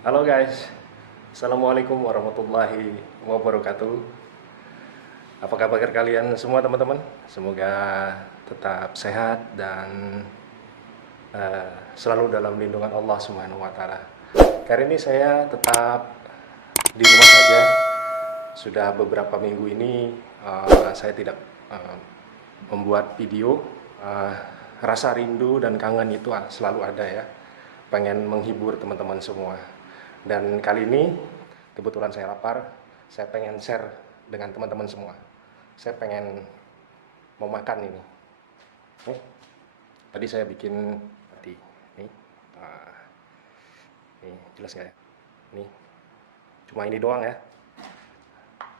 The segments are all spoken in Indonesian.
Halo guys, Assalamualaikum warahmatullahi wabarakatuh. Apa kabar kalian semua teman-teman? Semoga tetap sehat dan selalu dalam lindungan Allah Subhanahu wa Ta'ala. Kali ini saya tetap di rumah saja. Sudah beberapa minggu ini saya tidak membuat video. Rasa rindu dan kangen itu selalu ada ya. Pengen menghibur teman-teman semua. Dan kali ini kebetulan saya lapar, saya pengen share dengan teman-teman semua. Saya pengen mau makan ini. Tadi saya bikin roti. Nih, jelas nggak ya? Nih, cuma ini doang ya.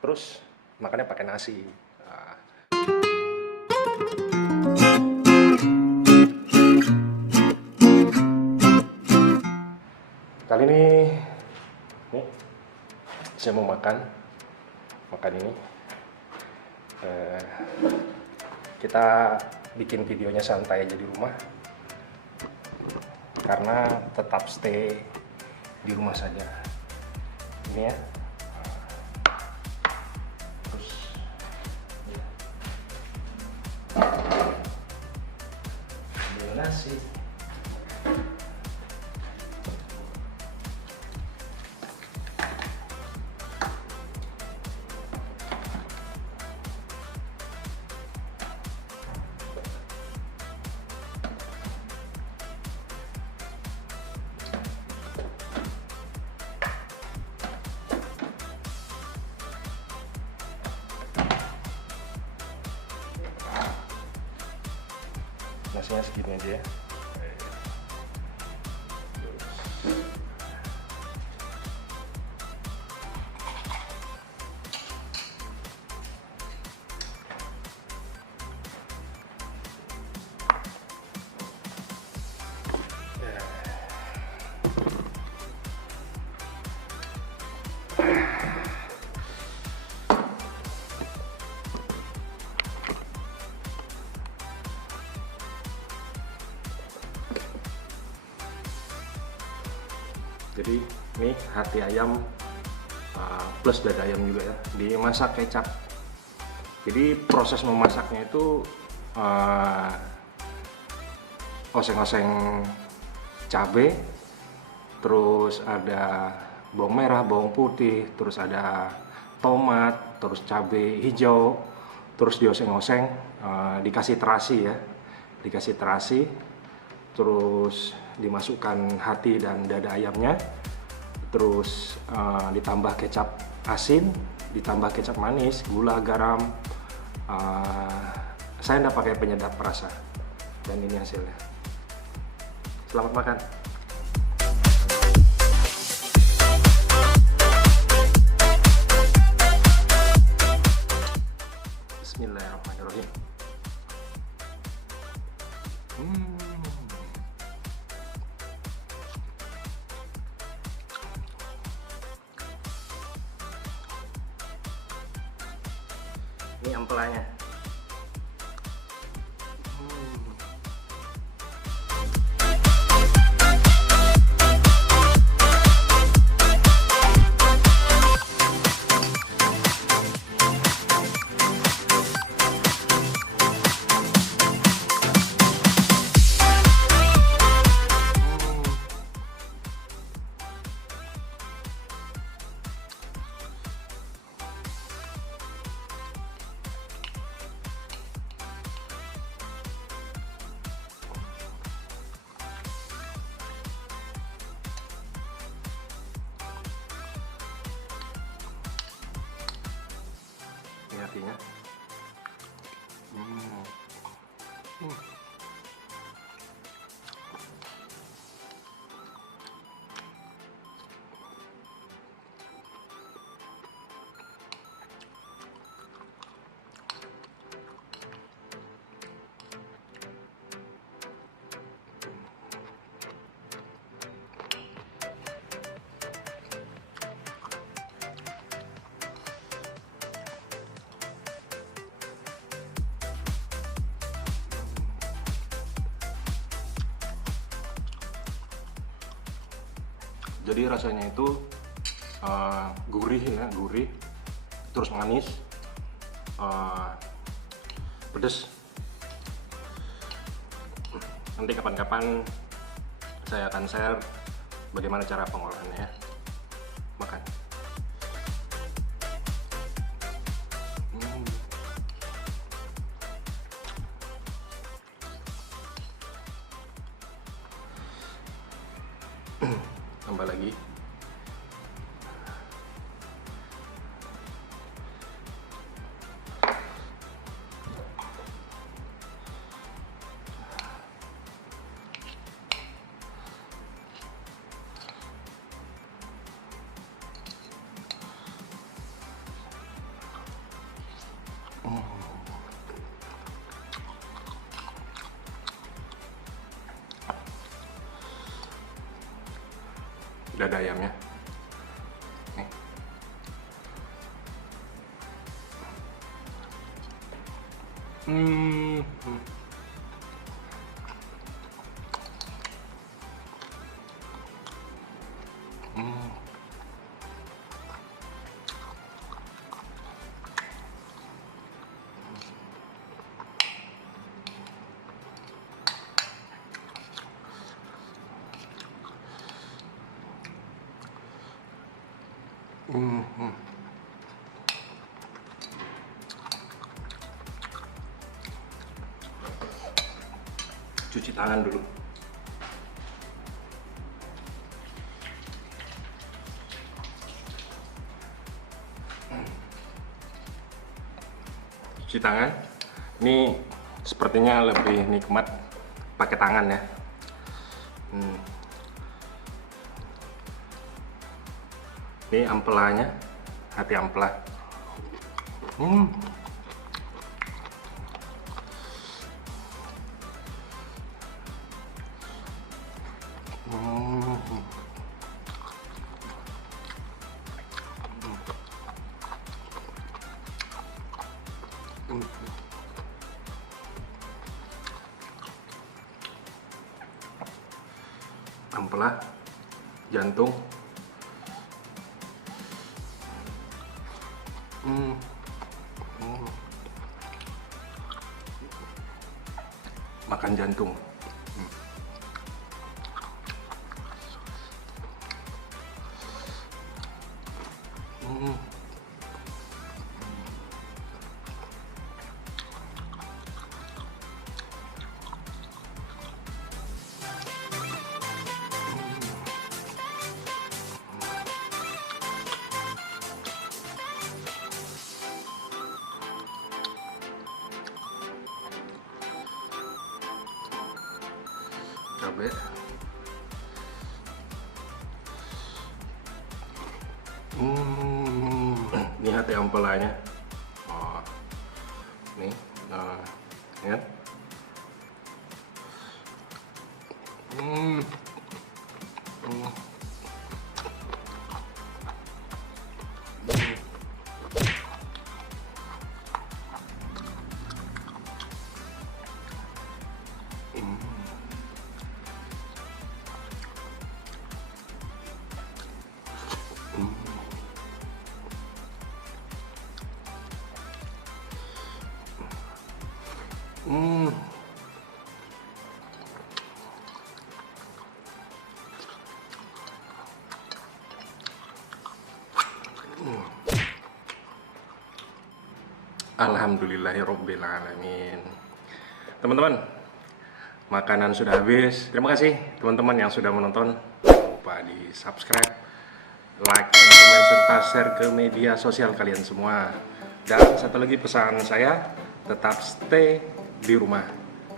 Terus makannya pakai nasi. Kali ini nih, saya mau makan ini. Kita bikin videonya santai aja di rumah, karena tetap stay di rumah saja. Ini ya. Terus ya. Ambil nasi. Nasinya segini aja ya. Jadi ini hati ayam plus dada ayam juga ya, dimasak kecap. Jadi proses memasaknya itu oseng-oseng cabai, terus ada bawang merah, bawang putih, terus ada tomat, terus cabai hijau, terus dioseng-oseng, dikasih terasi ya, terus dimasukkan hati dan dada ayamnya, terus ditambah kecap asin, ditambah kecap manis, gula, garam. Saya tidak pakai penyedap rasa, dan ini hasilnya. Selamat makan. Bismillahirrahmanirrahim. Ini ampelanya. Ini hatinya. Jadi rasanya itu gurih ya, gurih, terus manis, pedas. Nanti kapan-kapan saya akan share bagaimana cara pengolahannya. Makan. Tambah lagi. Dada ayamnya. Nih. Cuci tangan dulu. Cuci tangan. Ini sepertinya lebih nikmat pakai tangan ya. Ini ampelanya, hati ampela. Ampela, jantung. Makan jantung. Cabai. Ini hati ampelanya. Oh, nih, ya. Alhamdulillahirabbil alamin. Teman-teman, makanan sudah habis. Terima kasih teman-teman yang sudah menonton. Jangan lupa di subscribe, like, dan komen serta share ke media sosial kalian semua. Dan satu lagi pesan saya, tetap stay di rumah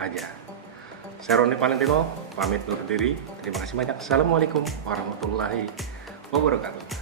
aja. Saya Roni Valentino, pamit undur diri. Terima kasih banyak. Assalamualaikum warahmatullahi wabarakatuh.